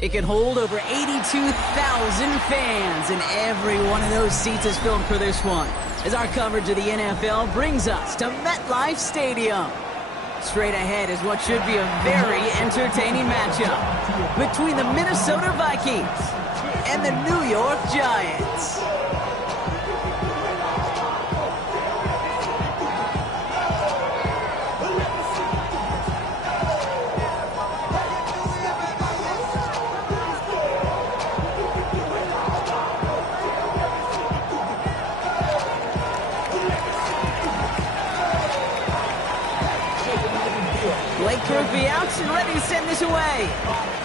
It can hold over 82,000 fans, and every one of those seats is filled for this one, as our coverage of the NFL brings us to MetLife Stadium. Straight ahead is what should be a very entertaining matchup between the Minnesota Vikings and the New York Giants. Be out and ready to send this away.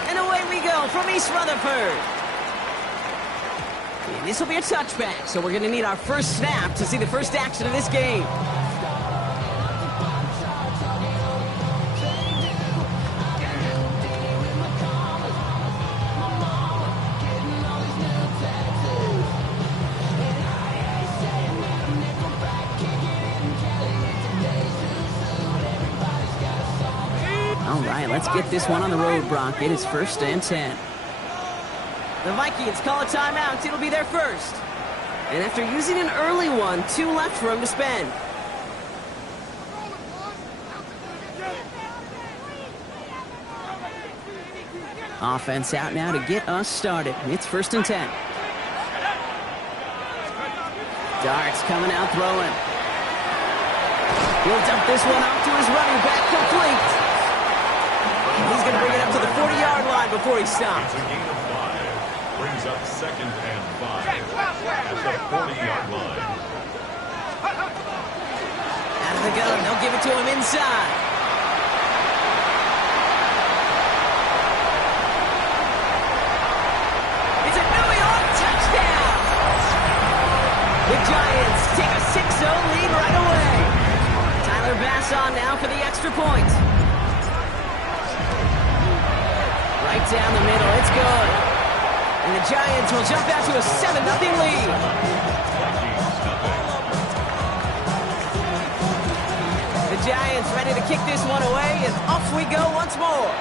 And away we go from East Rutherford. And this will be a touchback, so we're going to need our first snap to see the first action of this game. All right, let's get this one on the road, Brock. It is 1st and 10. The Vikings call a timeout. It'll be their first. And after using an early one, 2 left for him to spend. Offense out now to get us started. It's 1st and 10. Darts coming out throwing. He'll dump this one off to his running back, complete. He's going to bring it up to the 40-yard line before he stops. It's a gain of 5. Brings up 2nd and 5 at the 40-yard line. Out of the gun. They'll give it to him inside. It's a New York touchdown. The Giants take a 6-0 lead right away. Tyler Bass on now for the extra point. Right down the middle, it's good. And the Giants will jump out to a 7-0 lead. The Giants ready to kick this one away, and off we go once more.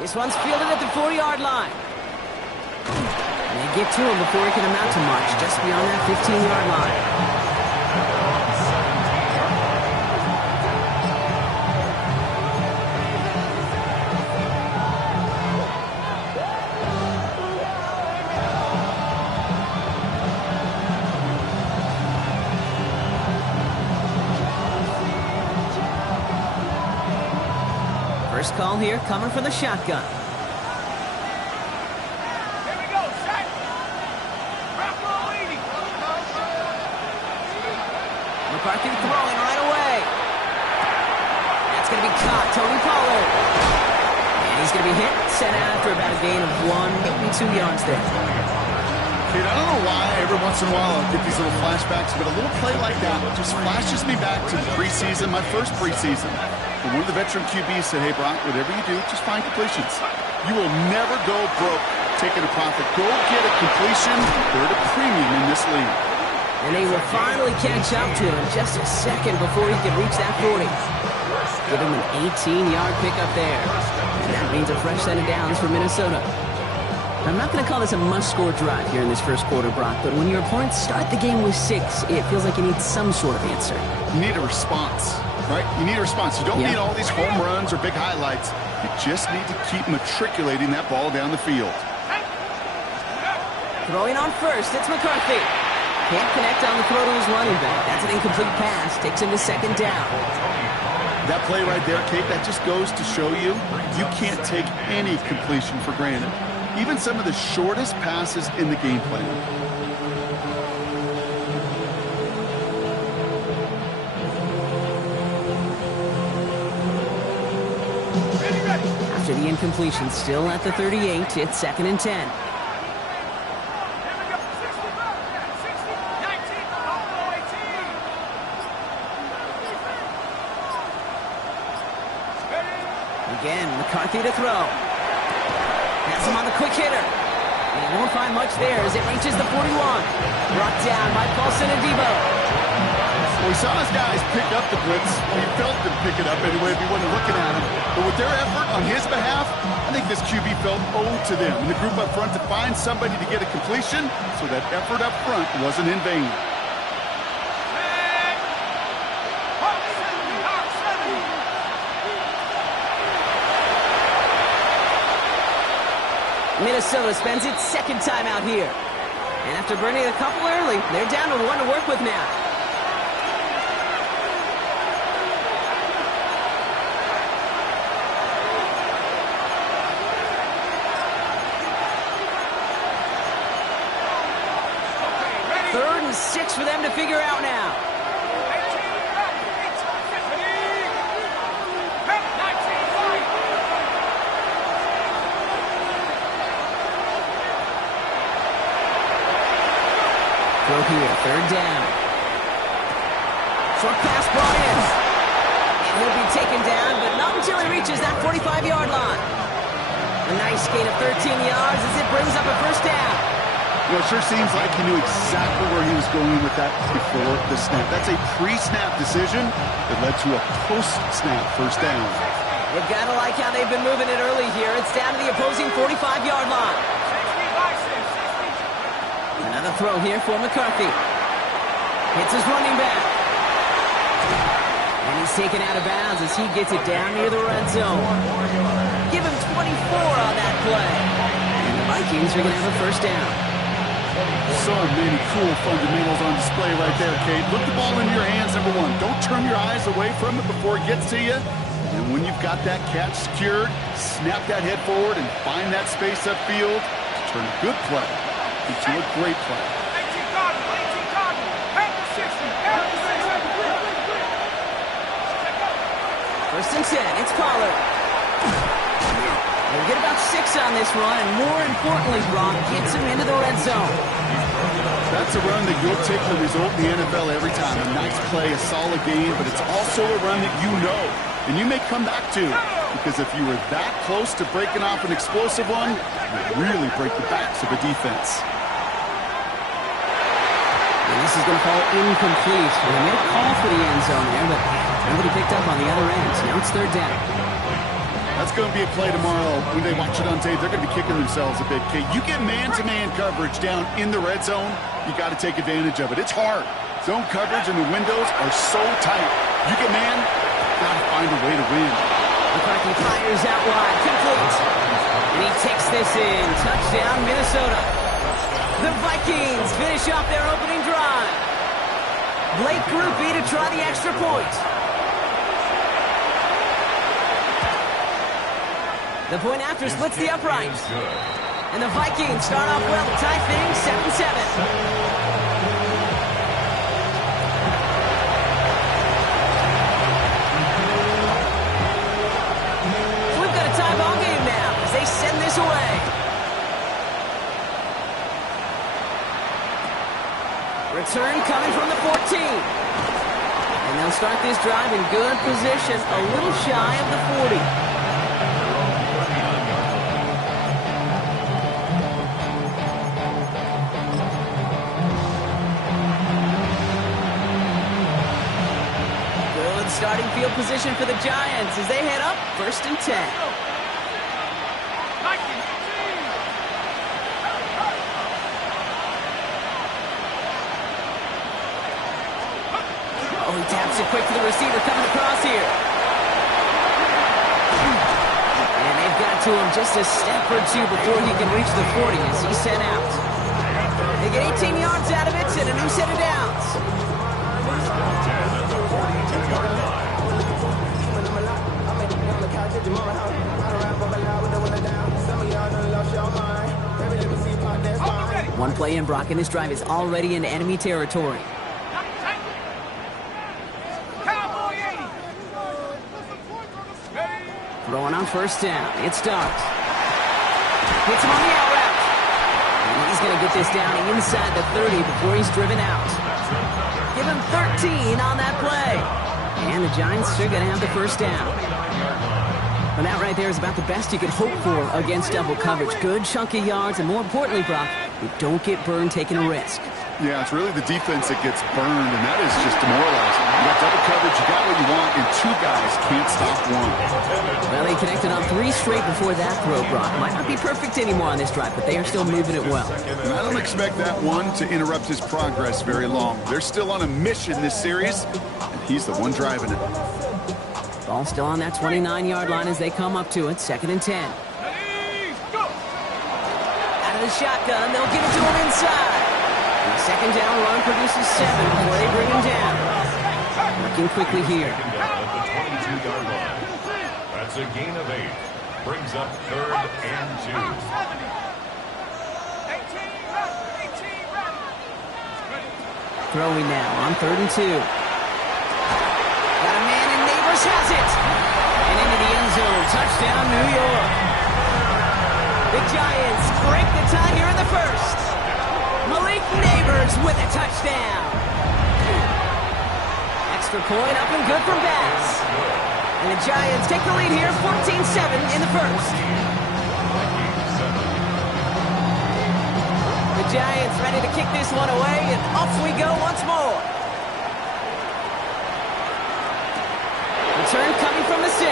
This one's fielded at the 40-yard line. And they get to him before he can amount to much, just beyond that 15-yard line. First call here coming from the shotgun. Here we go, set. Rock roll leading. McCarthy throwing right away. That's going to be caught. Tony Pollard. And he's going to be hit, sent out after about a gain of 1, maybe 2 yards there. Kid, I don't know why every once in a while I get these little flashbacks, but a little play like that just flashes me back to the preseason, my first preseason. And one of the veteran QBs said, hey, Brock, whatever you do, just find completions. You will never go broke taking a profit. Go get a completion. They're at a premium in this league. And they will finally catch up to him just a second before he can reach that 40. Give him an 18-yard pickup there. And that means a fresh set of downs for Minnesota. I'm not going to call this a must-score drive here in this first quarter, Brock, but when your opponents start the game with 6, it feels like you need some sort of answer. You need a response, right? You need a response. You don't need all these home runs or big highlights. You just need to keep matriculating that ball down the field. Throwing on first, it's McCarthy. Can't connect on the throw to his running back. That's an incomplete pass. Takes him to 2nd down. That play right there, Kate, that just goes to show you, you can't take any completion for granted. Even some of the shortest passes in the game plan. After the incompletion, still at the 38, it's 2nd and 10. Again, McCarthy to throw. That's him on the quick hitter. He won't find much there as it reaches the 41. Brought down by Paulson and Debo. Well, we saw his guys pick up the blitz. Well, he felt them pick it up anyway if he wasn't looking at him. But with their effort on his behalf, I think this QB felt owed to them and the group up front to find somebody to get a completion, so that effort up front wasn't in vain. Minnesota spends its second time out here. And after burning a couple early, they're down to one to work with now. Third and 6 for them to figure out now. Throw here, third down. Short pass brought in. And he'll be taken down, but not until he reaches that 45-yard line. A nice gain of 13 yards as it brings up a first down. Well, it sure seems like he knew exactly where he was going with that before the snap. That's a pre-snap decision that led to a post-snap first down. You've got to like how they've been moving it early here. It's down to the opposing 45-yard line. Another throw here for McCarthy. Hits his running back. And he's taken out of bounds as he gets it down near the red zone. Give him 24 on that play. And the Vikings are going to have a first down. So many cool fundamentals on display right there, Cade. Look the ball in your hands, number one. Don't turn your eyes away from it before it gets to you. And when you've got that catch secured, snap that head forward and find that space upfield to turn a good play into a great play. First and 10, it's Pollard. They'll get about 6 on this run, and more importantly, Brock gets him into the red zone. That's a run that you'll take the result in the NFL every time. A nice play, a solid game, but it's also a run that you know, and you may come back to, because if you were that close to breaking off an explosive one, it would really break the backs of a defense. And this is going to fall incomplete. They made a call for the end zone there, but nobody picked up on the other end. Now it's third down. That's going to be a play tomorrow. When they watch it on tape, they're going to be kicking themselves a bit, Kate. You get man-to-man coverage down in the red zone, you got to take advantage of it. It's hard. Zone coverage and the windows are so tight. You get man, got to find a way to win. McCarthy fires out wide, complete. And he takes this in. Touchdown, Minnesota. The Vikings finish off their opening drive. Blake Grupe to try the extra point. The point after splits the upright. And the Vikings start off well to tie things 7-7. They send this away. Return coming from the 14. And they'll start this drive in good position, a little shy of the 40. Good starting field position for the Giants as they head up 1st and 10. He taps it quick to the receiver coming across here. And they've got to him just a step or two before he can reach the 40 as he's sent out. They get 18 yards out of it and a new set of downs. One play in, Brock, and this drive is already into enemy territory. Throwing on first down. It starts. Hits him on the out route. And he's going to get this down inside the 30 before he's driven out. Give him 13 on that play. And the Giants are going to have the first down. Well, that right there is about the best you could hope for against double coverage. Good chunky yards, and more importantly, Brock, you don't get burned taking a risk. Yeah, it's really the defense that gets burned, and that is just demoralizing. You got double coverage, you got what you want, and two guys can't stop one. Well, they connected on 3 straight before that throw, Brock. Might not be perfect anymore on this drive, but they are still moving it well. And I don't expect that one to interrupt his progress very long. They're still on a mission this series, and he's the one driving it. Ball still on that 29-yard line as they come up to it. 2nd and 10. Out of the shotgun, they'll give it to him inside. The 2nd down run produces 7 before they bring him down. Working quickly here. At the 22-yard line. That's a gain of 8. Brings up 3rd and 2. Throwing now on 3rd and 2. Got a man, and Neighbors has it. And into the end zone. Touchdown, New York. The Giants break the tie here in the 1st. Malik Neighbors with a touchdown. Extra point up and good from Bass. And the Giants take the lead here, 14-7 in the 1st. The Giants ready to kick this one away, and off we go once more. Return coming from the 6.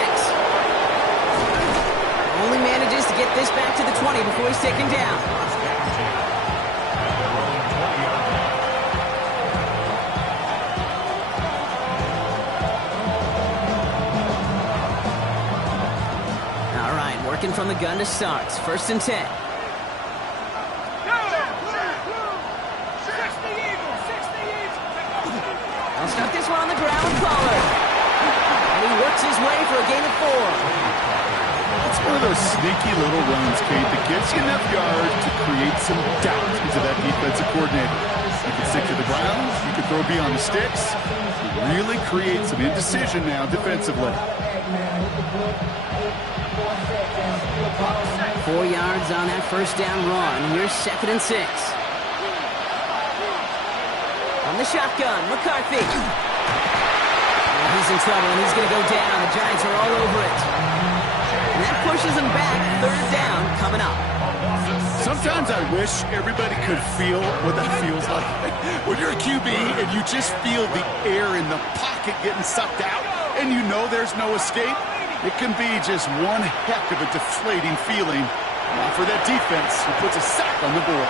Only manages to get this back to the 20 before he's taken down. All right, working from the gun to start. 1st and 10. I'll start this one on the ground with Pollard. And he works his way for a gain of 4. It's one of those sneaky little runs, Kate, that gets you enough yards to create some doubt into that defensive coordinator. You can stick to the ground, you can throw beyond the sticks. You really create some indecision now defensively. 4 yards on that 1st down run. Here's 2nd and 6. On the shotgun, McCarthy. Oh, he's in trouble, and he's going to go down. The Giants are all over it. And that pushes him back. 3rd down coming up. Sometimes I wish everybody could feel what that feels like. When you're a QB and you just feel the air in the pocket getting sucked out and you know there's no escape, it can be just one heck of a deflating feeling for that defense who puts a sack on the board.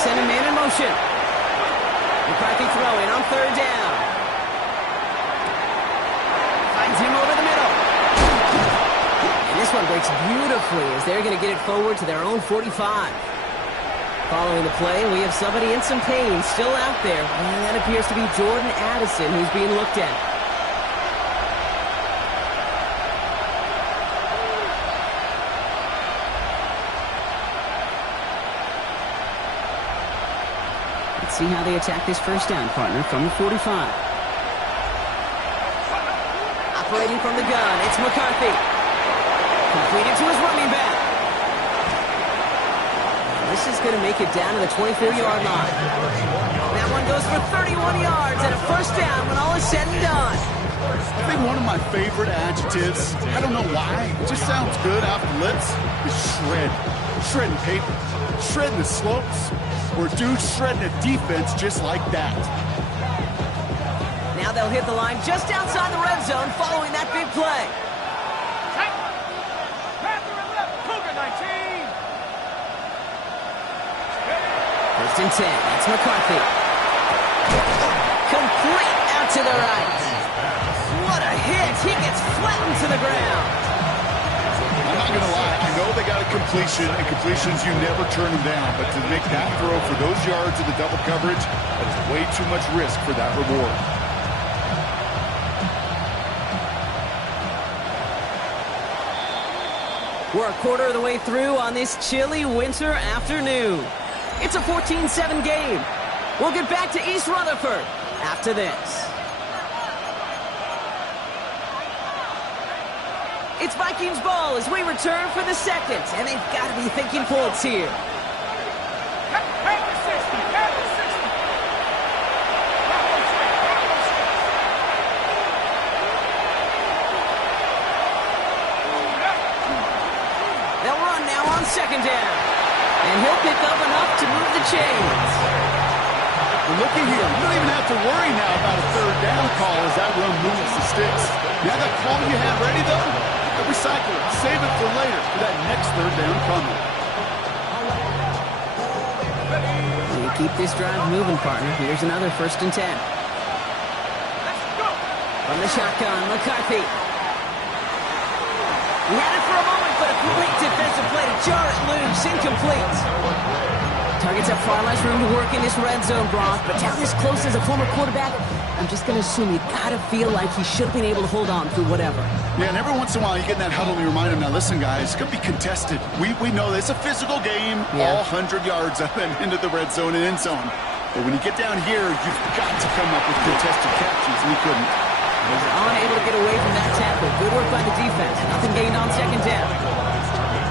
Send a man in motion. McCarthy throwing on 3rd down. Finds him over the middle. And this one breaks beautifully as they're going to get it forward to their own 45. Following the play, we have somebody in some pain still out there. And that appears to be Jordan Addison who's being looked at. See how they attack this 1st down, partner, from the 45. Operating from the gun, it's McCarthy. Completed to his running back. This is going to make it down to the 24-yard line. That one goes for 31 yards and a 1st down when all is said and done. I think one of my favorite adjectives, I don't know why, it just sounds good off the lips, is shred. Shredding paper, shredding the slopes, or dude shredding a defense just like that. Now they'll hit the line just outside the red zone following that big play. Cougar 19. 1st and 10, that's McCarthy. Complete out to the right. What a hit, he gets flattened to the ground. I'm not going to lie, I know they got a completion, and completions you never turn them down, but to make that throw for those yards in the double coverage, that is way too much risk for that reward. We're a quarter of the way through on this chilly winter afternoon. It's a 14-7 game. We'll get back to East Rutherford after this. It's Vikings ball as we return for the 2nd, and they've got to be thinking points here. second down. And he'll pick up enough to move the chains. Well, looky here. You don't even have to worry now about a third down call as that run moves the sticks. Now that call you have ready, though, recycle it. Save it for later for that next third down coming. You keep this drive moving, partner. Here's another 1st and 10. From the shotgun, McCarthy. He had it for a moment, but a complete defensive play to jar it loose. Incomplete. Targets have far less room to work in this red zone, Brock, but down this close as a former quarterback, I'm just going to assume you got to feel like he should have been able to hold on through whatever. Yeah, and every once in a while you get in that huddle and you remind him, now listen, guys, it's going to be contested. We know this. It's a physical game, all 100 yards up and into the red zone and end zone. But when you get down here, you've got to come up with contested catches, and he couldn't. He was unable to get away from that tackle. Good work by the defense. Nothing gained on second down.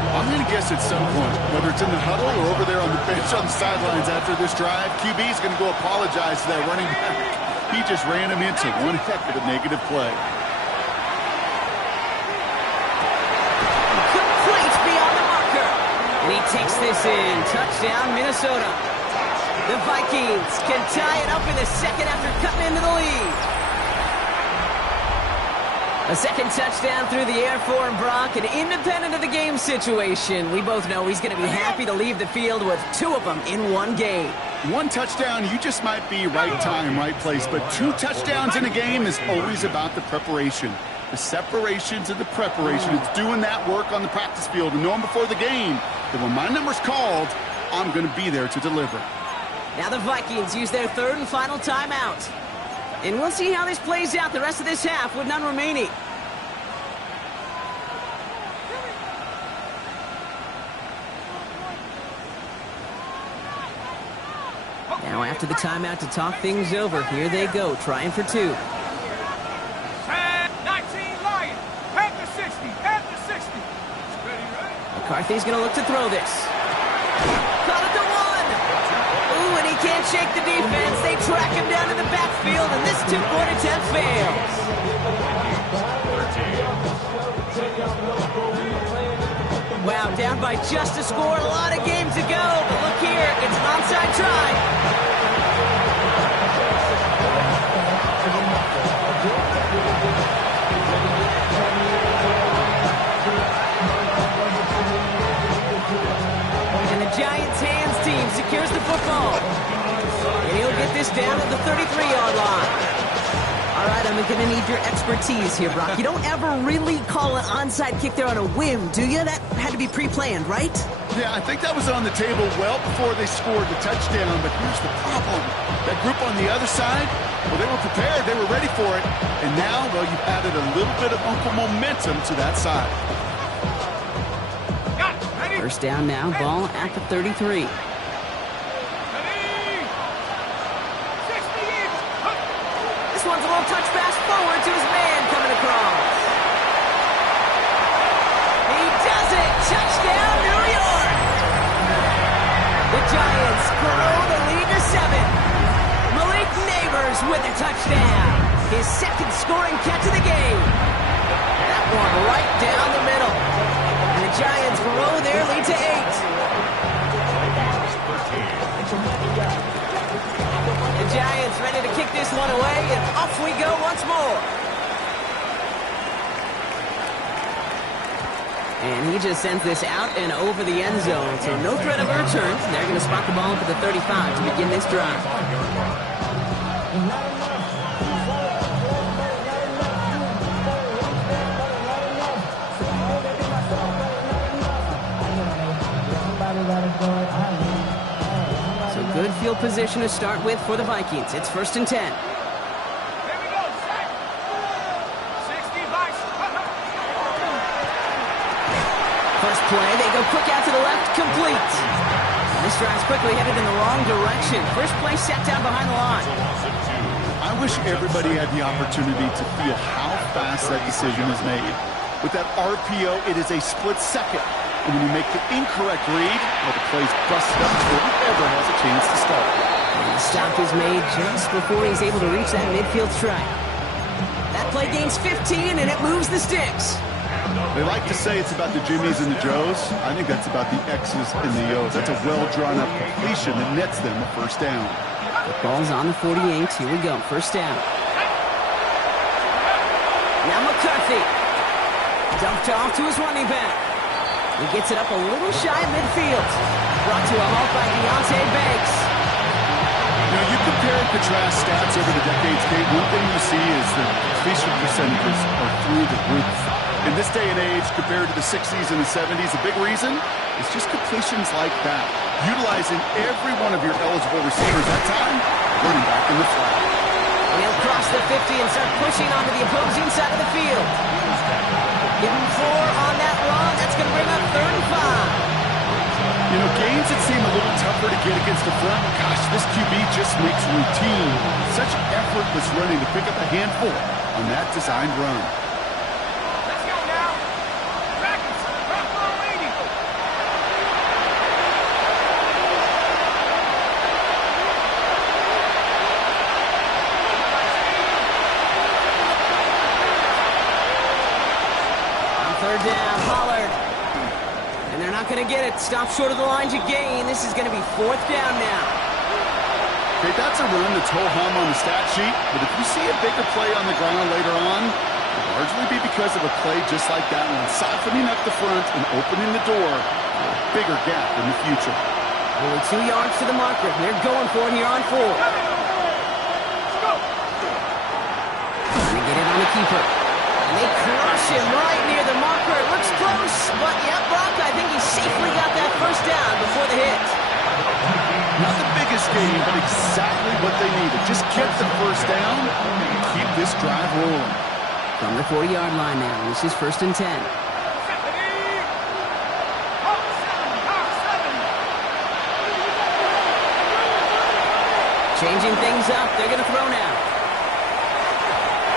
I'm going to guess at some point, whether it's in the huddle or over there on the bench on the sidelines after this drive, QB is going to go apologize to that running back. He just ran him into one heck of a negative play. Complete beyond the marker. And he takes this in. Touchdown, Minnesota. The Vikings can tie it up in the second after cutting into the lead. A second touchdown through the air for him, Brock, and independent of the game situation, we both know he's going to be happy to leave the field with 2 of them in one game. 1 touchdown, you just might be right time, right place, but 2 touchdowns in a game is always about the preparation. The separations and the preparation. It's doing that work on the practice field and knowing before the game that when my number's called, I'm going to be there to deliver. Now the Vikings use their 3rd and final timeout. And we'll see how this plays out the rest of this half with none remaining. Now after the timeout to talk things over, here they go, trying for 2. 19 Lions, at the 60, at the 60. Ready, right? McCarthy's going to look to throw this. Caught it to 1. Ooh, and he can't shake the defense. They track him down in the backfield, and this 2-point attempt fails. Wow, down by just a score. A lot of games to go. But look here, it's an onside try. And the Giants' hands team secures the football. And he'll get this down at the 33-yard line. All right, I'm going to need your expertise here, Brock. You don't ever really call an onside kick there on a whim, do you? That had to be pre-planned, right? Yeah, I think that was on the table well before they scored the touchdown, but here's the problem. That group on the other side, well, they were prepared. They were ready for it. And now, well, you've added a little bit of momentum to that side. First down now, ball at the 33. This one's a little touch pass forward to his man coming across. He does it! Touchdown, New York! The Giants grow the lead to 7. Malik Neighbors with a touchdown. His second scoring catch of the game. That one right down the middle. And the Giants grow their lead to 8. The Giants ready to kick this one away, and off we go once more. And he just sends this out and over the end zone, so no threat of a return. They're going to spot the ball up at the 35 to begin this drive. So good field position to start with for the Vikings. It's 1st and 10. Here we go, set. 60 Vikings. First play, they go quick out to the left, complete. This drive's quickly headed in the wrong direction. First play set down behind the line. I wish everybody had the opportunity to feel how fast that decision is made. With that RPO, it is a split second. And when you make the incorrect read, well, the play's busted up before he ever has a chance to start. And the stop is made just before he's able to reach that midfield strike. That play gains 15, and it moves the sticks. They like to say it's about the Jimmies and the Joes. I think that's about the X's and the O's. That's a well-drawn-up completion that nets them a first down. The ball's on the 48. Here we go. First down. Now McCarthy. Dumped off to his running back. He gets it up a little shy midfield. Brought to a halt by Deontay Banks. You know, you compare and contrast stats over the decades, Kate. One thing you see is the completion percentages are through the roof. In this day and age, compared to the 60s and the 70s, a big reason is just completions like that. Utilizing every one of your eligible receivers that time, running back in the flat. And he'll cross the 50 and start pushing onto the opposing side of the field. Give him 4 on that run. That's going to bring up 3rd and 5. You know, games that seem a little tougher to get against the front, gosh, this QB just makes routine. Such effortless running to pick up a handful on that designed run. Let's go now. Dragons, rock roll 80. On 3rd down, Pollard. And they're not going to get it. Stop short of the line to gain. This is going to be 4th down now. Okay, that's a run that's ho-hum on the stat sheet, but if you see a bigger play on the ground later on, it'll largely be because of a play just like that one, softening up the front and opening the door for a bigger gap in the future. Only 2 yards to the marker. They're going for it here on 4. Trying to get it on the keeper. And they crush him right near the marker. It looks close, but yeah, Brock, I think he safely got that first down before the hit. Not the biggest game, but exactly what they needed. Just get the first down and keep this drive rolling. From the 40-yard line now, this is 1st and 10. Changing things up, they're going to throw now.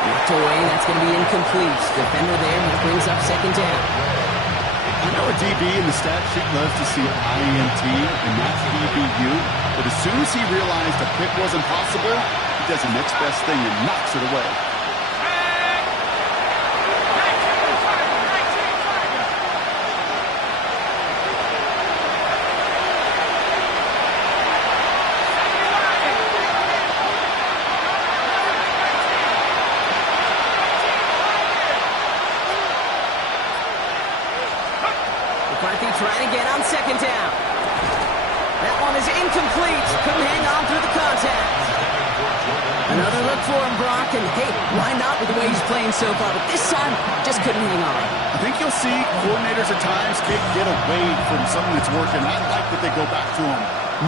Knocked away, that's going to be incomplete. Defender there, which brings up 2nd down. I know a DB in the stat sheet loves to see INT and not PBU, but as soon as he realized a pick wasn't possible, he does the next best thing and knocks it away. Trying to get on 2nd down. That one is incomplete. Couldn't hang on through the contact. Another look for him, Brock. And hey, why not with the way he's playing so far? But this time, just couldn't hang on. I think you'll see coordinators at times can't get away from something that's working. I like that they go back to him.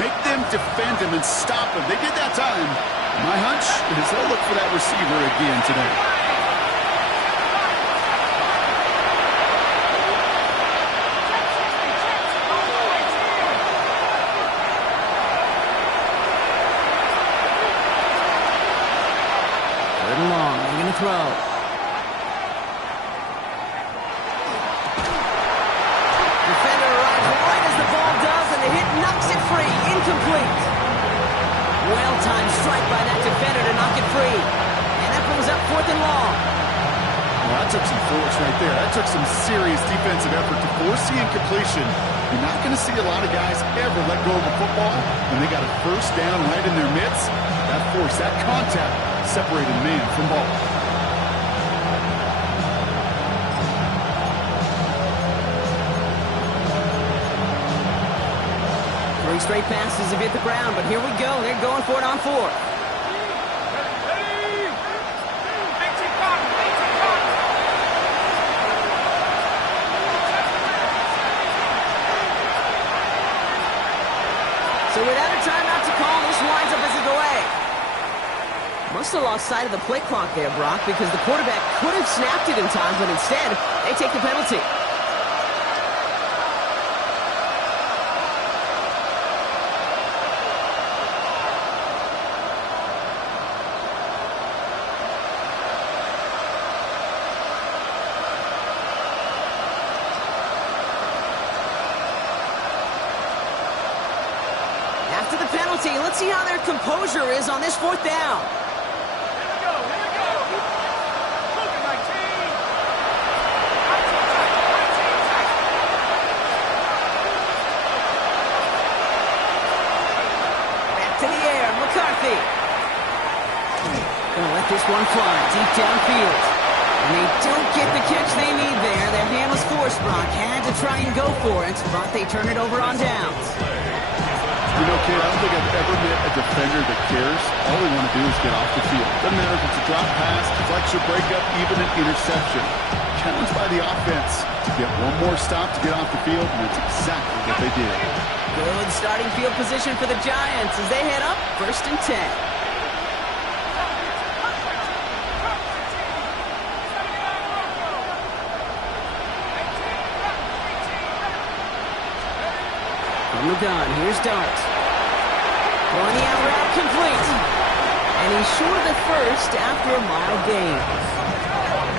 Make them defend him and stop him. They did that time. My hunch is they'll look for that receiver again today. Throw. Defender arrives right as the ball does, and the hit knocks it free. Incomplete. Well-timed strike by that defender to knock it free. And that brings up 4th and long. Well, that took some force right there. That took some serious defensive effort to force the incompletion. You're not going to see a lot of guys ever let go of a football when they got a first down right in their midst. That force, that contact, separated man from ball. 3 straight passes have hit the ground, but here we go. They're going for it on 4th. So without a timeout to call, this winds up as a delay. Must have lost sight of the play clock there, Brock, because the quarterback could have snapped it in time, but instead, they take the penalty. After the penalty, let's see how their composure is on this 4th down. Here we go. Look at my team. one fly, deep downfield. And they don't get the catch they need there. Their hand was forced. Brock had to try and go for it, but they turn it over on downs. You know, kid, I don't think I've ever met a defender that cares. All they want to do is get off the field. Doesn't matter if it's a drop pass, deflection, breakup, even an interception. Challenged by the offense to get one more stop to get off the field, and that's exactly what they did. Good starting field position for the Giants as they head up 1st and 10. From the gun, here's Dart. Throwing the out route complete. And he's short of the first after a mile gain.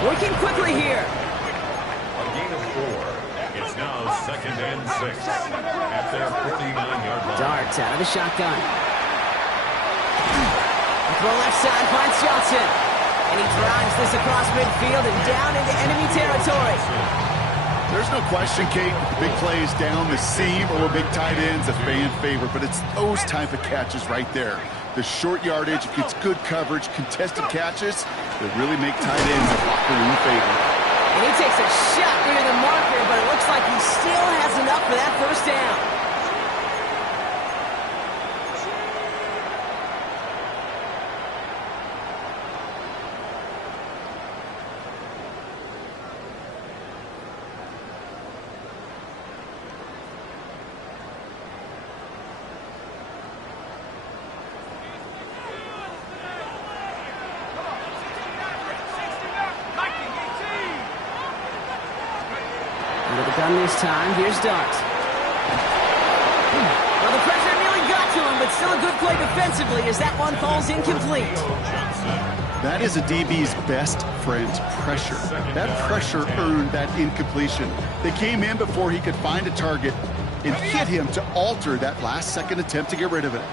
Working quickly here. A gain of 4. It's now 2nd and 6 at their 49-yard line. Darts out of the shotgun. Throw left side finds Johnson. And he drives this across midfield and down into enemy territory. There's no question, Kate, the big plays down the seam or big tight ends, a fan favorite, but it's those type of catches right there. The short yardage, it gets good coverage, contested catches that really make tight ends a locker room favorite. And he takes a shot near the marker, but it looks like he still has enough for that first down. This time, here's Dart. Well, the pressure nearly got to him, but still a good play defensively as that one falls incomplete. That is a DB's best friend, pressure. That pressure earned that incompletion. They came in before he could find a target and hit him to alter that last-second attempt to get rid of it.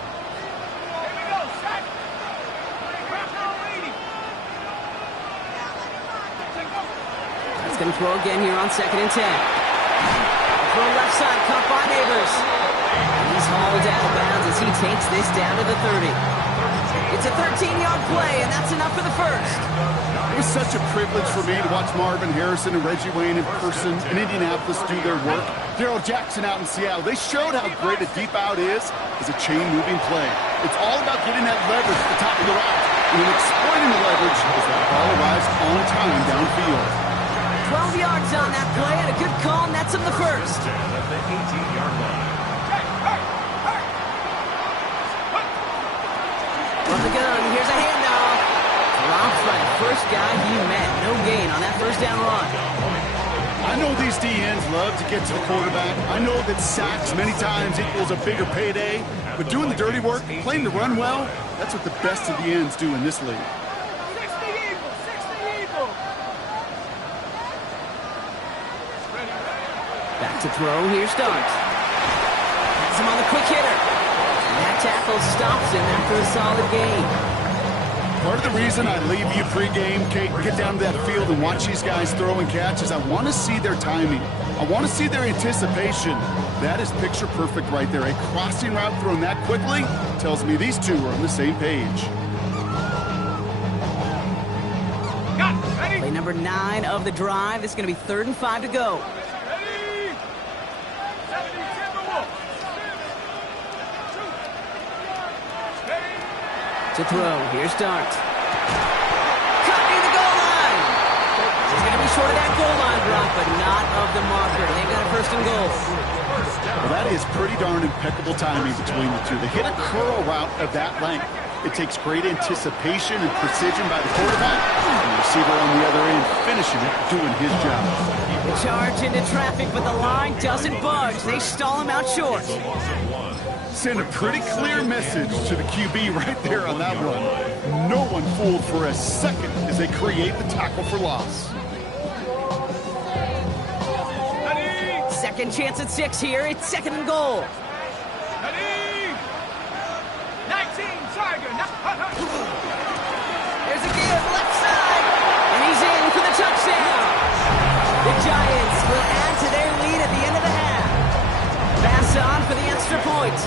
He's going to throw again here on 2nd and 10. Throw left side, caught by Neighbors. And he's hauled out of bounds as he takes this down to the 30. It's a 13-yard play, and that's enough for the first. It was such a privilege for me to watch Marvin Harrison and Reggie Wayne in person in Indianapolis do their work. Daryl Jackson out in Seattle. They showed how great a deep out is as a chain-moving play. It's all about getting that leverage at the top of the route and then exploiting the leverage as that ball arrives on time downfield. 12 yards on that play, and a good call nets him the first. At the 18-yard line. From the gun, here's a handoff. Dropped by the first guy he met. No gain on that first down run. I know these DNs love to get to the quarterback. I know that sacks many times equals a bigger payday. But doing the dirty work, playing the run well, that's what the best of the ends do in this league. Back to throw, here's Dart. Has him on the quick hitter. And that tackle stops him after a solid gain. Part of the reason I leave you pregame, Kate, get down to that field and watch these guys throw and catch is I want to see their timing. I want to see their anticipation. That is picture perfect right there. A crossing route thrown that quickly tells me these two are on the same page. Play number 9 of the drive. It's going to be 3rd and 5 to go. To throw, here's Dart. Caught near the goal line. He's going to be short of that goal line, Brock, but not of the marker. They've got a 1st and goal. Well, that is pretty darn impeccable timing between the two. They hit a curl route of that length. It takes great anticipation and precision by the quarterback, and the receiver on the other end finishing it, doing his job. The charge into traffic, but the line doesn't budge. They stall him out short. Send a pretty clear message to the QB right there on that one. No one fooled for a second as they create the tackle for loss. Second chance at 6 here. It's 2nd and goal. 19, Tiger. There's a give, left side. And he's in for the touchdown. The Giants will add to their lead at the end of the half. Pass on for the extra point.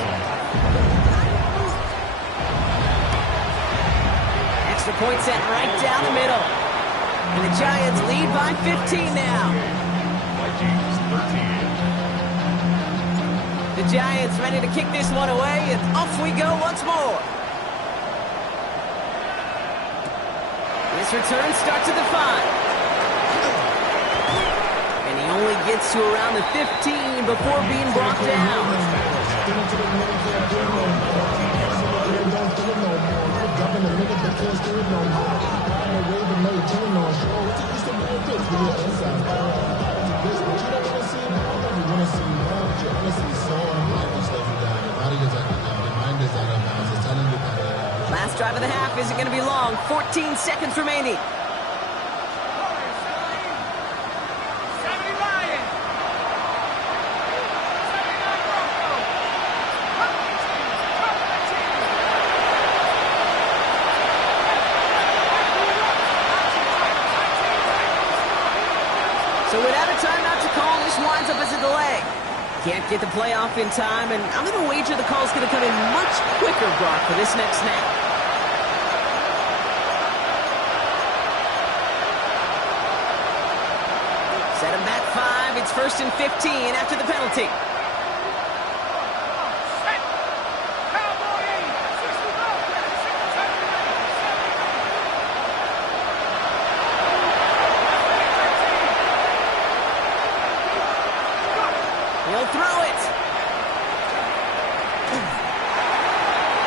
Extra point sent right down the middle. And the Giants lead by 15 now. Vikings 13. The Giants ready to kick this one away, and off we go once more. This return starts at the 5. And he only gets to around the 15 before being brought down. Last drive of the half isn't going to be long. 14 seconds remaining. So without a timeout to call, this winds up as a delay. Can't get the play off in time, and I'm going to wager the call's going to come in much quicker, Brock, for this next snap. Set him back 5. It's 1st and 15 after the penalty. He'll throw it.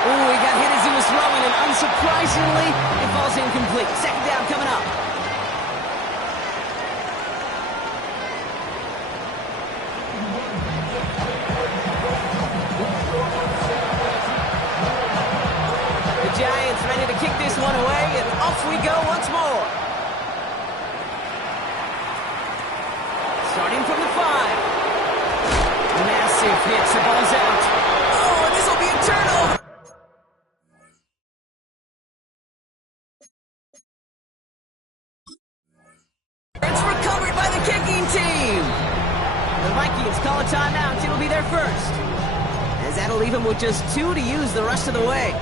Ooh, he got hit as he was throwing, and unsurprisingly, it falls incomplete. Second down coming up. The Giants ready to kick this one away, and off we go once more. Starting from the 5. Massive hit, the ball's out. Oh, and this will be a turnover. It's recovered by the kicking team. The Vikings call a timeout. It'll be their first. As that'll leave them with just 2 to use the rest of the way.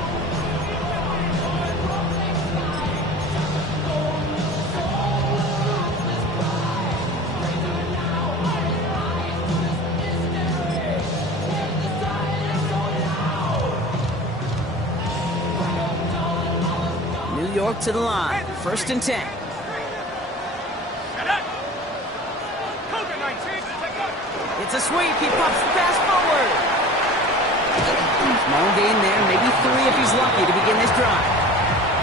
York to the line. 1st and 10. It's a sweep. He pops the pass forward. Small gain there. Maybe 3 if he's lucky to begin this drive.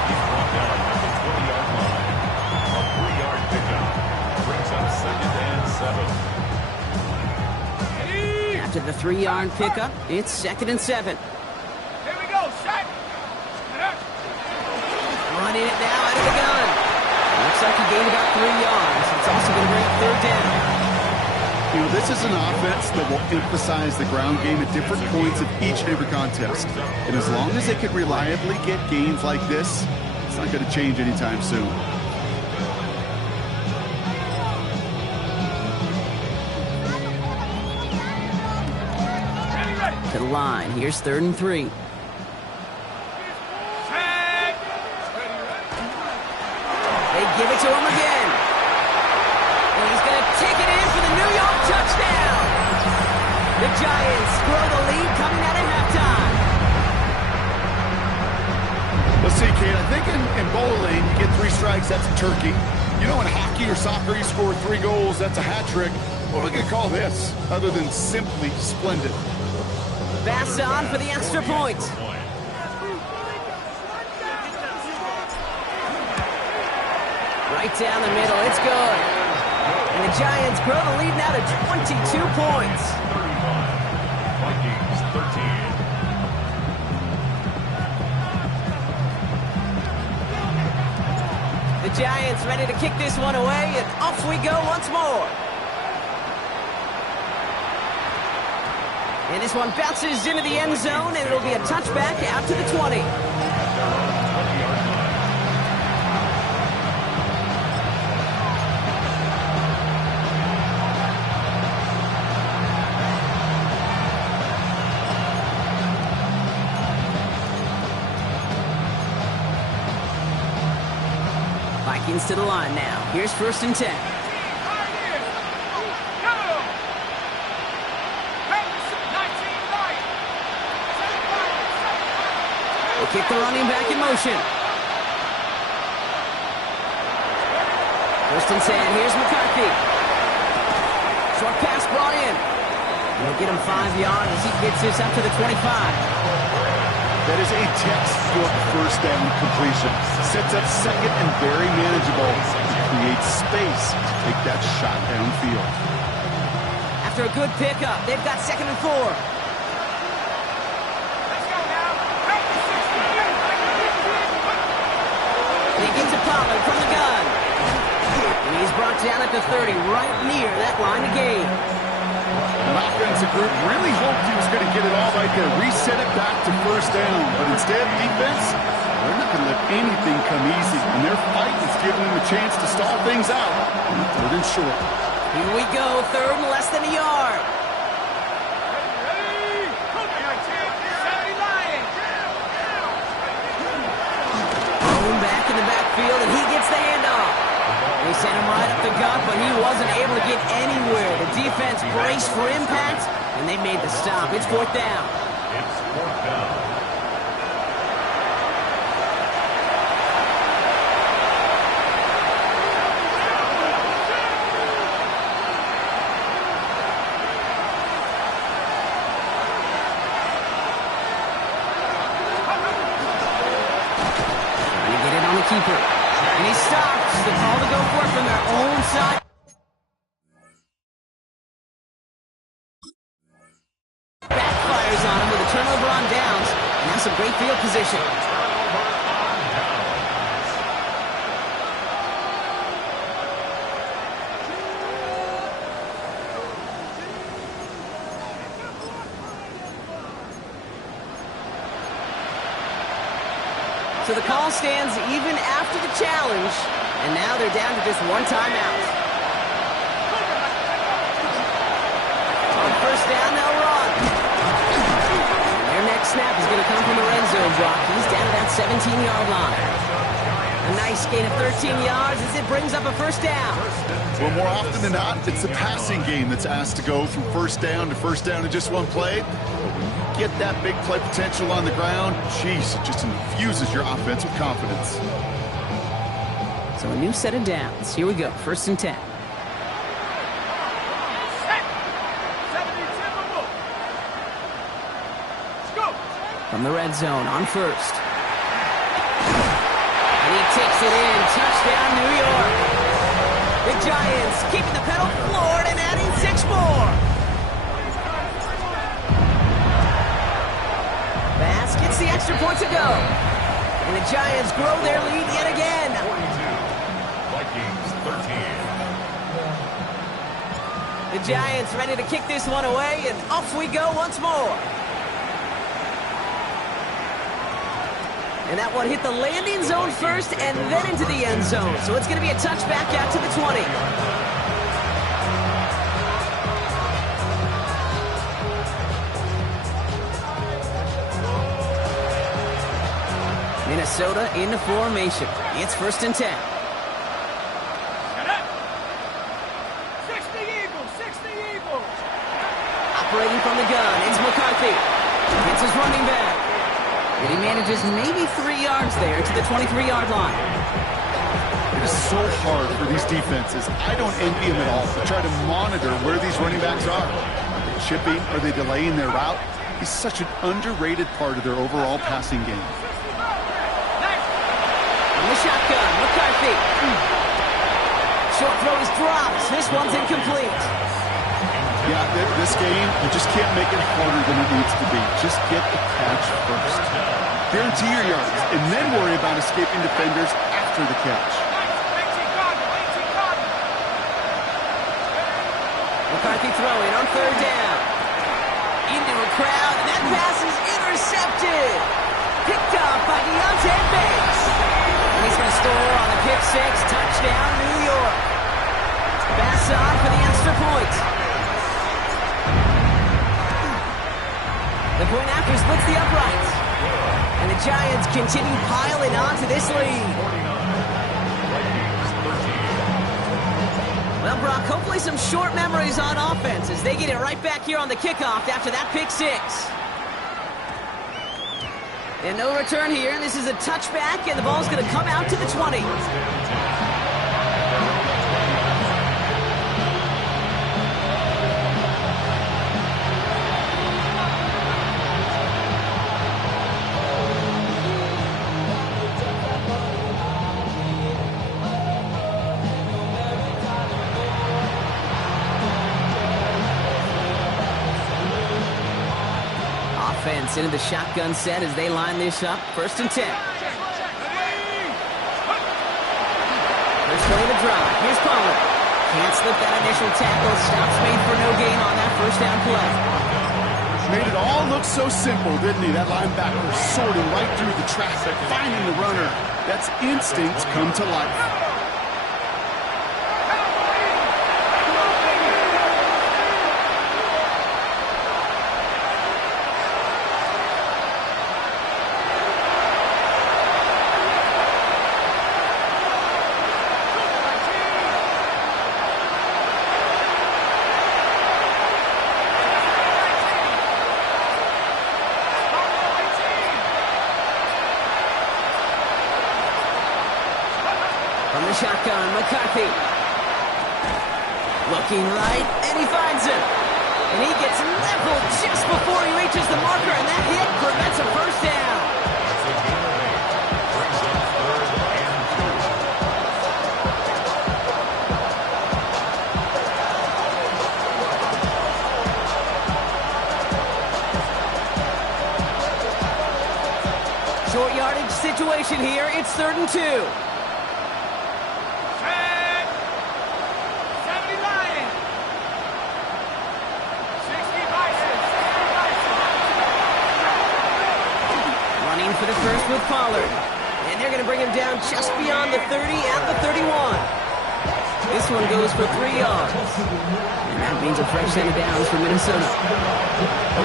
He's brought down at the 20-yard line. A 3-yard pickup brings up 2nd and 7. After the 3-yard pickup, it's 2nd and 7. Here we go, shot. Running it now out of the gun. Looks like he gained about 3 yards. It's also going to bring up 3rd down. You know, this is an offense that will emphasize the ground game at different points of each and every contest. And as long as they can reliably get gains like this, it's not going to change anytime soon. To the line. Here's 3rd and 3. Give it to him again. And he's going to take it in for the New York touchdown. The Giants grow the lead coming out of halftime. Let's see, Kate, I think in bowling, you get 3 strikes, that's a turkey. You know, in hockey or soccer, you score 3 goals, that's a hat trick. What are we going to call this, other than simply splendid? Pass on for the extra point. Right down the middle, it's good. And the Giants grow the lead now to 22 points. 35. Vikings 13. The Giants ready to kick this one away, and off we go once more. And this one bounces into the end zone, and it'll be a touchback out to the 20. Vikings to the line now. Here's 1st and 10. They kick the running back in motion. 1st and 10. Here's McCarthy. Short pass brought in. They'll get him 5 yards as he gets this up to the 25. That is a textbook first down completion. Sets up second and very manageable. It creates space to take that shot downfield. After a good pickup, they've got 2nd and 4. He gets a Pollard from the gun. And he's brought down at the 30, right near that line of gain. An offensive group really hoped he was going to get it all right there, reset it back to 1st down. But instead, defense, they're not going to let anything come easy. And their fight is giving them a chance to stall things out. 3rd and short. Here we go, 3rd and less than a yard. Thrown back in the backfield, and he gets the handoff. They sent him right up the gut, but he wasn't able to get anywhere. The defense braced for impact, and they made the stop. It's 4th down. It's 4th down. Trying to get it on the keeper. And he stops. The call to go for it from their own side. Backfires on him with a turnover on downs. And that's some great field position. So the call stands even after the challenge. And now they're down to just 1 timeout. On 1st down, they'll run. Their next snap is going to come from the red zone, Brock. He's down to that 17-yard line. A nice gain of 13 yards as it brings up a 1st down. Well, more often than not, it's the passing game that's asked to go from 1st down to 1st down in just 1 play. But when you get that big play potential on the ground, geez, it just infuses your offense with confidence. So a new set of downs. Here we go, 1st and 10. From the red zone on 1st. And he takes it in. Touchdown, New York. The Giants keeping the pedal floored and adding 6 more. Bass gets the extra point to go. And the Giants grow their lead yet again. 42, Vikings 13. The Giants ready to kick this one away, and off we go once more. And that one hit the landing zone first and then into the end zone. So it's going to be a touchback out to the 20. Minnesota into formation. It's 1st and 10. 60 Eagles. Operating from the gun, it's McCarthy. It's his running back. And he manages maybe 3 yards there to the 23-yard line. It is so hard for these defenses. I don't envy them at all to try to monitor where these running backs are. Are they chipping? Are they delaying their route? He's such an underrated part of their overall passing game. On the shotgun, McCarthy. Short throw is dropped. This one's incomplete. Yeah, this game, you just can't make it harder than it needs to be. Just get the catch first. Guarantee your yards, and then worry about escaping defenders after the catch. McCarthy throwing on 3rd down. Into a crowd, and that pass is intercepted. Picked up by Deontay Banks. And he's going to score on the pick 6. Touchdown, New York. Pass on for the extra point. The point after splits the uprights. And the Giants continue piling on to this lead. 49, Vikings Probably some short memories on offense as they get it right back here on the kickoff after that pick six. And no return here. This is a touchback, and the ball's going to come out to the 20. Offense into the shotgun set as they line this up. 1st and 10. First play of the drive. Here's Pollard. Can't slip that initial tackle. Stops made for no gain on that first down play. Made it all look so simple, didn't he? That linebacker sorting right through the traffic, finding the runner. That's instinct come to life. From the shotgun, McCarthy. Looking right, and he finds him. And he gets leveled just before he reaches the marker, and that hit prevents a first down. Brings up 3rd and 2. Short yardage situation here. It's 3rd and 2. For the first with Pollard. And they're going to bring him down just beyond the 30 at the 31. This one goes for 3 yards. And that means a fresh set of downs for Minnesota.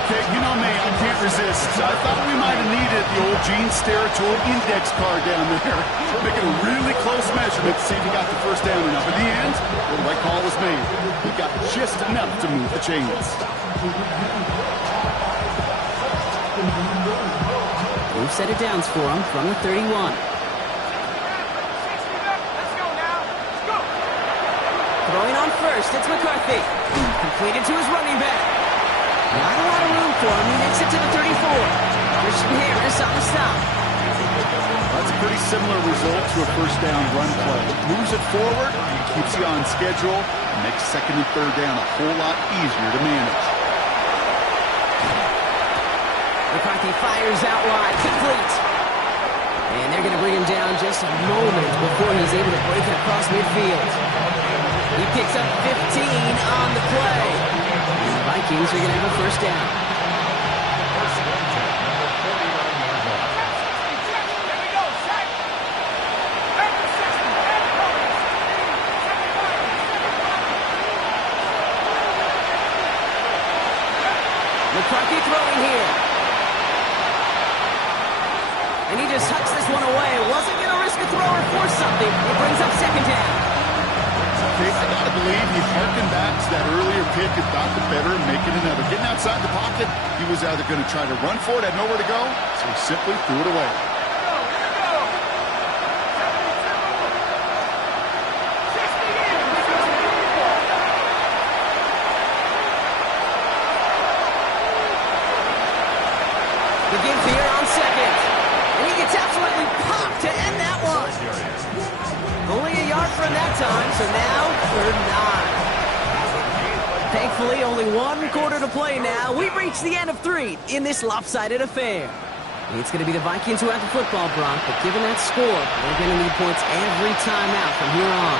Okay, you know me, I can't resist. I thought we might have needed the old Gene Steratore index card down there. Making a really close measurement to see if he got the first down enough. In the end, the right call was made. He got just enough to move the chains. We've set it downs for him from the 31. Throwing on first, it's McCarthy. Completed to his running back. Not a lot of room for him. He makes it to the 34. Christian Harris on the stop. That's a pretty similar result to a first down run play. Moves it forward, keeps you on schedule, and makes 2nd and 3rd down a whole lot easier to manage. McCarthy fires out wide, complete. And they're going to bring him down just a moment before he's able to break it across midfield. He picks up 15 on the play. And the Vikings are going to have a first down. McCarthy throwing here. And he just hucks this one away. Wasn't going to risk a throw or force something. It brings up 2nd down. Okay, I got to believe he harkened back to that earlier pick and thought the better and make it another. Getting outside the pocket, he was either going to try to run for it, had nowhere to go, so he simply threw it away. The give here on 2nd. And he gets absolutely popped to end that one. Only a yard from that time, so now 3rd and 9. Thankfully, only 1 quarter to play now. We've reached the end of 3 in this lopsided affair. It's going to be the Vikings who have the football, Brock, but given that score, they're going to need points every time out from here on.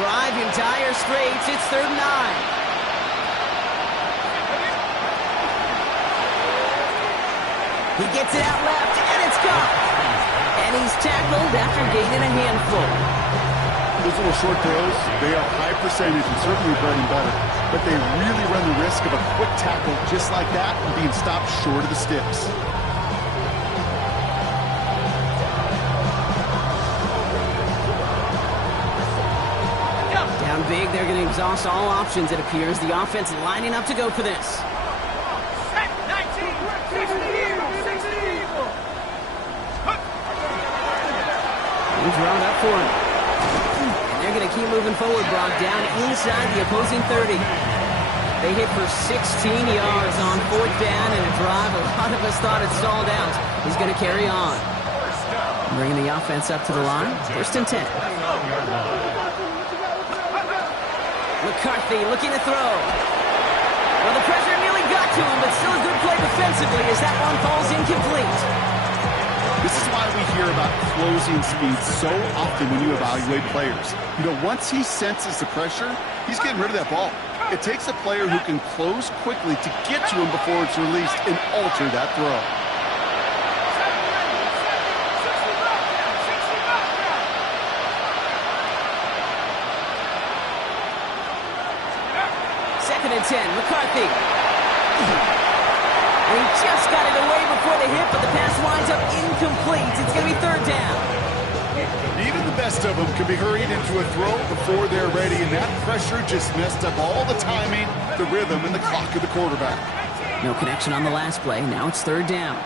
Drive entire straights. It's 3rd and 9. He gets it out left, and it's gone. And he's tackled after gaining a handful. Those little short throws, they are high percentage and certainly bread and butter. But they really run the risk of a quick tackle just like that and being stopped short of the sticks. big, they're going to exhaust all options, it appears. The offense lining up to go for this. 19, 60, 60. He's round up for him. And they're going to keep moving forward, Brock, down inside the opposing 30. They hit for 16 yards on 4th down, and a drive a lot of us thought had stalled out is going to carry on. Bringing the offense up to the line. 1st and 10. McCarthy looking to throw. Well, the pressure nearly got to him, but still a good play defensively as that one falls incomplete. This is why we hear about closing speed so often when you evaluate players. You know, once he senses the pressure, he's getting rid of that ball. It takes a player who can close quickly to get to him before it's released and alter that throw. Second and 10, McCarthy. And he just got it away before the hit, but the pass winds up incomplete. It's going to be 3rd down. Even the best of them can be hurried into a throw before they're ready, and that pressure just messed up all the timing, the rhythm, and the clock of the quarterback. No connection on the last play. Now it's 3rd down.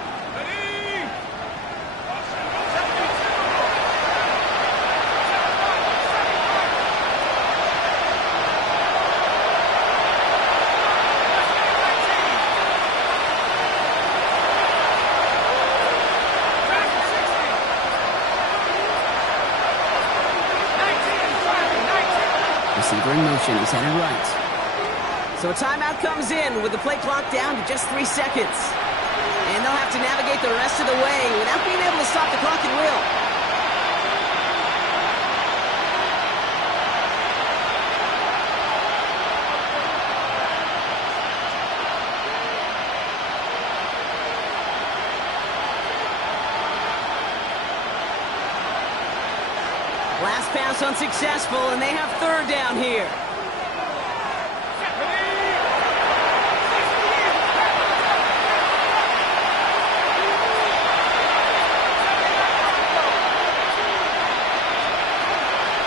Receiver in motion. He's headed right. So a timeout comes in with the play clock down to just 3 seconds. And they'll have to navigate the rest of the way without being able to stop the clock at will. Last pass unsuccessful, and they have 3rd down here.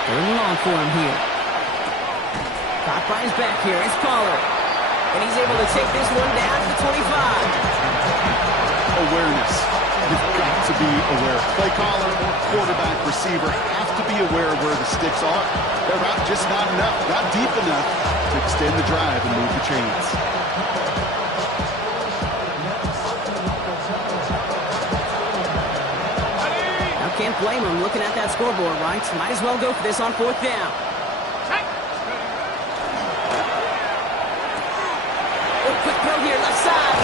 Third and long for him here. Caught by his back here. It's Pollard. And he's able to take this one down to the 25. Awareness. You've got to be aware. Play caller, quarterback, receiver have to be aware of where the sticks are. They're not just not enough, not deep enough to extend the drive and move the chains. Now can't blame him looking at that scoreboard, right? Might as well go for this on 4th down. Oh, quick throw here, left side.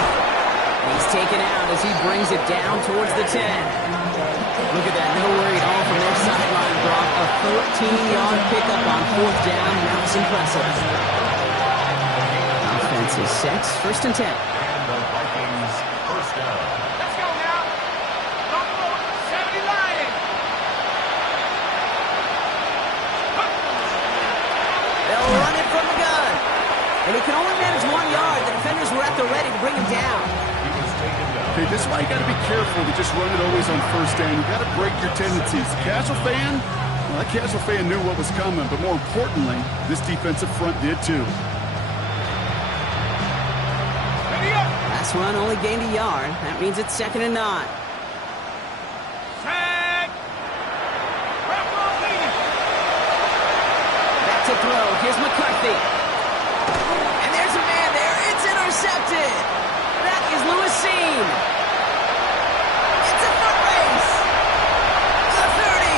He's taken out as he brings it down towards the 10. Look at that, no worry at all from their sideline, Brock. A 13-yard pickup on 4th down, and that was impressive. Offense is set, 1st and 10. And the Vikings, 1st down. Let's go now. Don't go. 70 Lions. They'll run it from the gun. And he can only manage 1 yard. The defenders were at the ready to bring him down. Okay, this is why you got to be careful to just run it always on 1st down. You got to break your tendencies. Casual fan, well, that casual fan knew what was coming, but more importantly, this defensive front did too. Last run only gained a yard. That means it's 2nd and 9. Back to throw. Here's McCarthy. And there's a man there. It's intercepted. That is Lewis Seen. It's a foot race. The 30.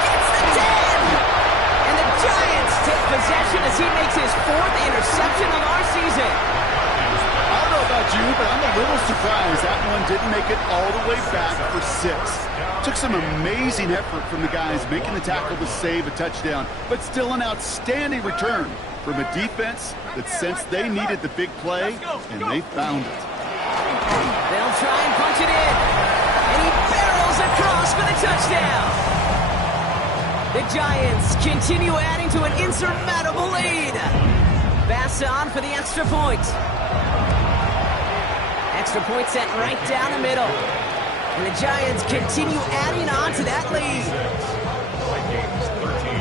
It's the 10. And the Giants take possession as he makes his 4th interception of our season. I don't know about you, but I'm a little surprised that one didn't make it all the way back for 6. Took some amazing effort from the guys making the tackle to save a touchdown, but still an outstanding return from a defense that sensed they needed the big play, and they found it. They'll try and punch it in. And he barrels across for the touchdown. The Giants continue adding to an insurmountable lead. Bass on for the extra point. Extra point set right down the middle. And the Giants continue adding on to that lead. Vikings 13.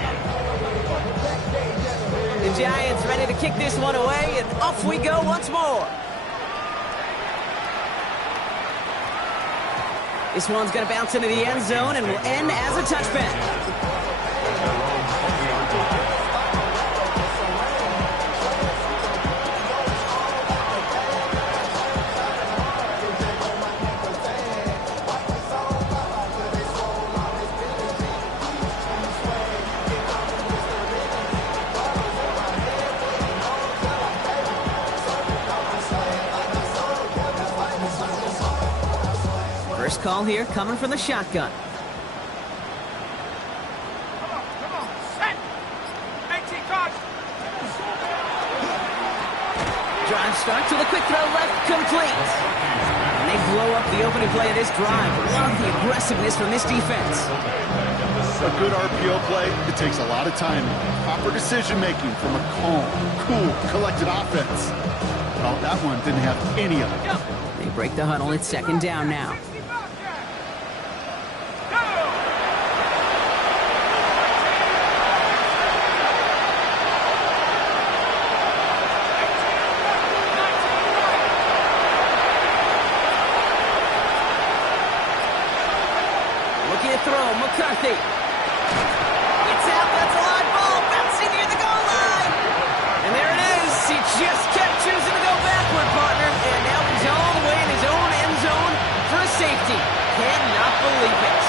Giants ready to kick this one away, and off we go once more. This one's going to bounce into the end zone and will end as a touchback. First call here coming from the shotgun. Come on, set. 18 cards. Drive start to the quick throw left, complete. And they blow up the opening play of this drive. Love the aggressiveness from this defense. A good RPO play, it takes a lot of timing, proper decision-making from a calm, cool, collected offense. Well, that one didn't have any of it. They break the huddle. It's second down now. Throw, McCarthy. It's out, that's a live ball, bouncing near the goal line. And there it is. He just kept choosing to go backward, partner. And now he's all the way in his own end zone for a safety. Cannot believe it.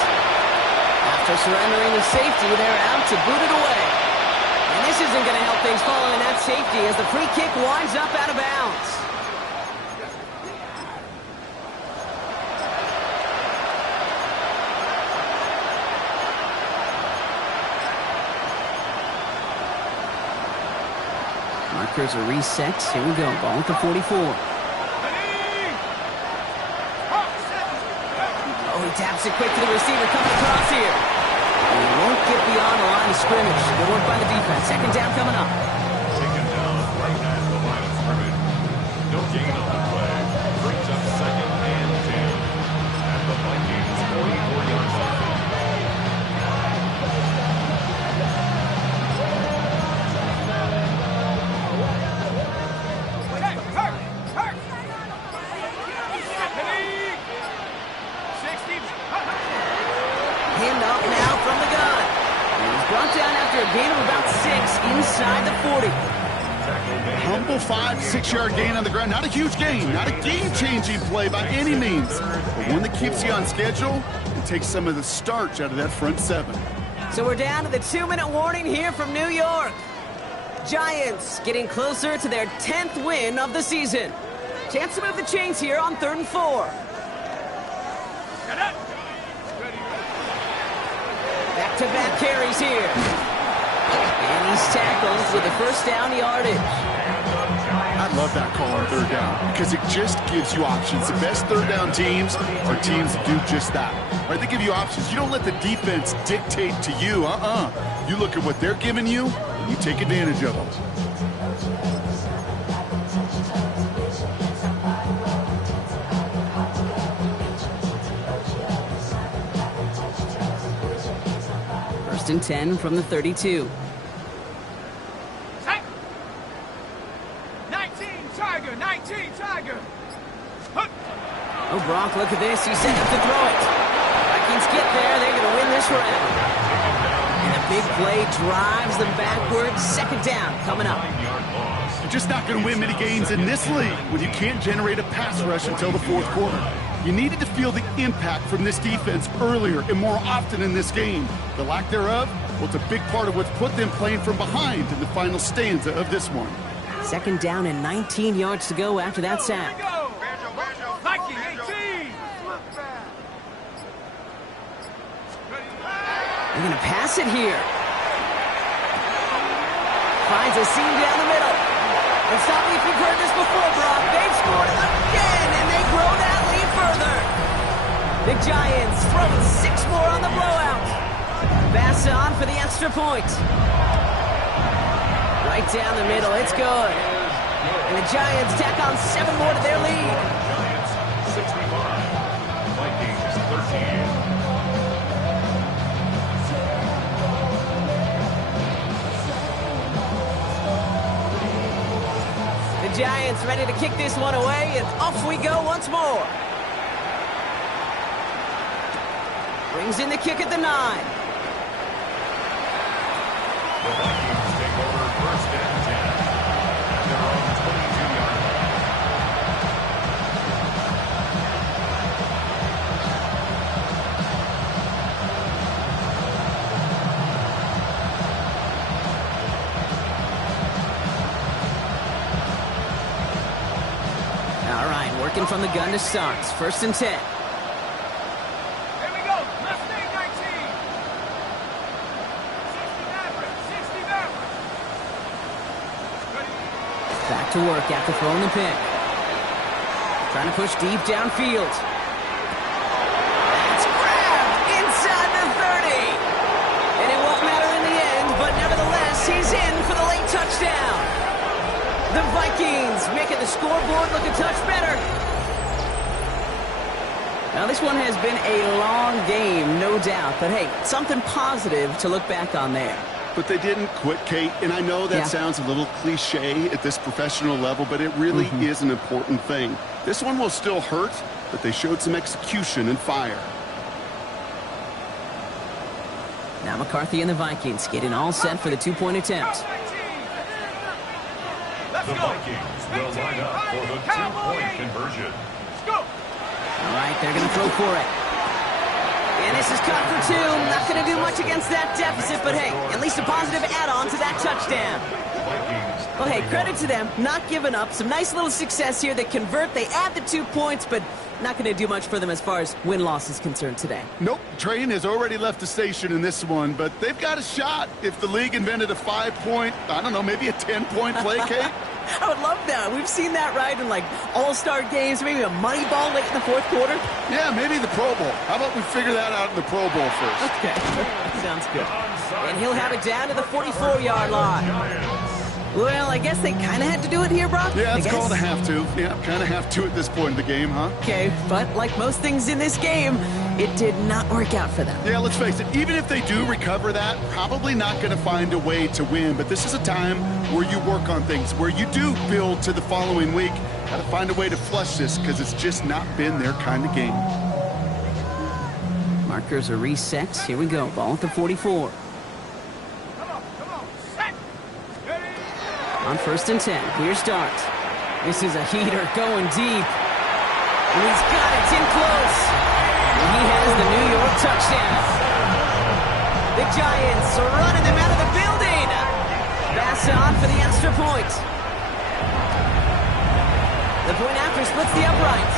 After surrendering the safety, they're out to boot it away. And this isn't going to help things following that safety as the free kick winds up out of bounds. Markers are reset. Here we go. Ball at the 44. Oh, he taps it quick to the receiver coming across here. And he won't get beyond the line of scrimmage. Good work by the defense. Second down coming up. Taken down right at the line of scrimmage. No gain on the play. Brings up second and 10. At the Vikings 44 yards off. Handoff now from the gun. And he's brought down after a gain of about 6 inside the 40. Humble 5-6-yard gain on the ground. Not a huge gain, not a game-changing play by any means, but one that keeps you on schedule and takes some of the starch out of that front seven. So we're down to the 2-minute warning here from New York. Giants getting closer to their 10th win of the season. Chance to move the chains here on 3rd and 4. Back-to-back carries here. And he's tackled with the first down yardage. I love that call on 3rd down because it just gives you options. The best 3rd down teams are teams that do just that. Right? They give you options. You don't let the defense dictate to you. You look at what they're giving you, and you take advantage of them. First and 10 from the 32. 19 Tiger. Oh, Brock, look at this. He's set up to throw it. Vikings get there. They're going to win this round. And a big play drives them backwards. Second down coming up. You're just not going to win many games in this league when you can't generate a pass rush until the 4th quarter. You needed to feel the impact from this defense earlier and more often in this game. The lack thereof, well, it's a big part of what's put them playing from behind in the final stanza of this one. Second down and 19 yards to go after that sack. Viking 18. They're going to pass it here. Finds a seam down the middle. And stop me if you've heard this before, Brock. They've scored again, and they grow that lead further. The Giants throwing 6 more on the blowout. Pass on for the extra point. Right down the middle, it's good. And the Giants tack on 7 more to their lead. Giants 65, Vikings 13. Giants ready to kick this one away, and off we go once more. Brings in the kick at the 9. The Vikings take over first and 10 at their own 22-yard line. All right, working from the gun to start. First and 10. Here we go. Mustang 19. 60 Maverick. 60 Maverick. Ready. Back to work after throwing the pick. Trying to push deep downfield. That's grabbed inside the 30. And it won't matter in the end, but nevertheless, he's in for the late touchdown. The Vikings making the scoreboard look a touch better. Now, this one has been a long game, no doubt. But, hey, something positive to look back on there. But they didn't quit, Kate, and I know that sounds a little cliche at this professional level, but it really is an important thing. This one will still hurt, but they showed some execution and fire. Now McCarthy and the Vikings getting all set for the two-point attempt. Let's The go. Vikings will line up for the two-point conversion. Let's go. All right, they're going to throw for it. And this is cut for 2. Not going to do much against that deficit, but hey, at least a positive add-on to that touchdown. Vikings. Well, hey, credit to them, not giving up. Some nice little success here. They convert, they add the 2 points, but not going to do much for them as far as win-loss is concerned today. Nope, train has already left the station in this one, but they've got a shot. If the league invented a 5-point, I don't know, maybe a 10-point play, Kate? I would love that. We've seen that, right, in like all-star games, maybe a money ball late in the fourth quarter. Yeah, maybe the Pro Bowl. How about we figure that out in the Pro Bowl first? Okay, sounds good. And he'll have it down to the 44-yard line. Well, I guess they kind of had to do it here, Brock. Yeah, I it's guess. called a have to. Yeah, kind of have to at this point in the game, huh? Okay, but like most things in this game, it did not work out for them. Yeah, let's face it, even if they do recover that, probably not going to find a way to win. But this is a time where you work on things, where you do build to the following week. Got to find a way to flush this because it's just not been their kind of game. Markers are reset. Here we go. Ball at the 44. Come on. Set. Ready. On first and 10. Clear start. This is a heater going deep. And he's got it in close. And he has the New York touchdown. The Giants are running them out of the building. Pass on for the extra point. The point after splits the uprights.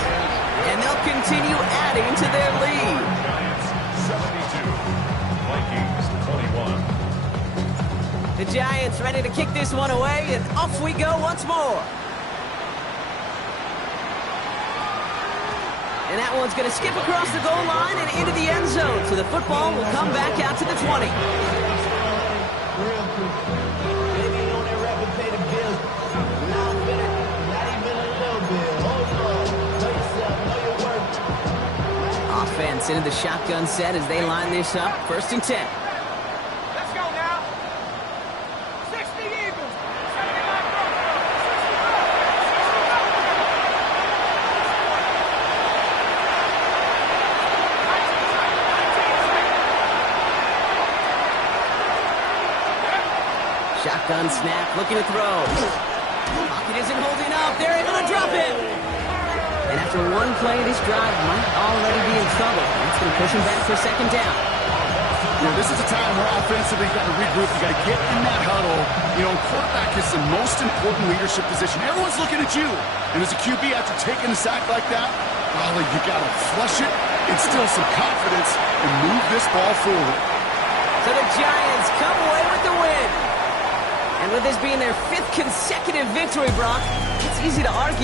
And they'll continue adding to their lead. Giants 72. Vikings 21. The Giants ready to kick this one away, and off we go once more. And that one's going to skip across the goal line and into the end zone, so the football will come back out to the 20. Offense into the shotgun set as they line this up. First and 10. Let's go now. 60 Eagles. 79 Shotgun snap, looking to throw. Pocket isn't holding up. They're able to drop it. And after one play, this drive might already be in trouble. That's going to push him back for second down. Now, this is a time where offensively you've got to regroup. You've got to get in that huddle. You know, quarterback is the most important leadership position. Everyone's looking at you. And as a QB, after taking a sack like that, well, you got to flush it, instill some confidence, and move this ball forward. So the Giants come away with the win. And with this being their 5th consecutive victory, Brock, it's easy to argue.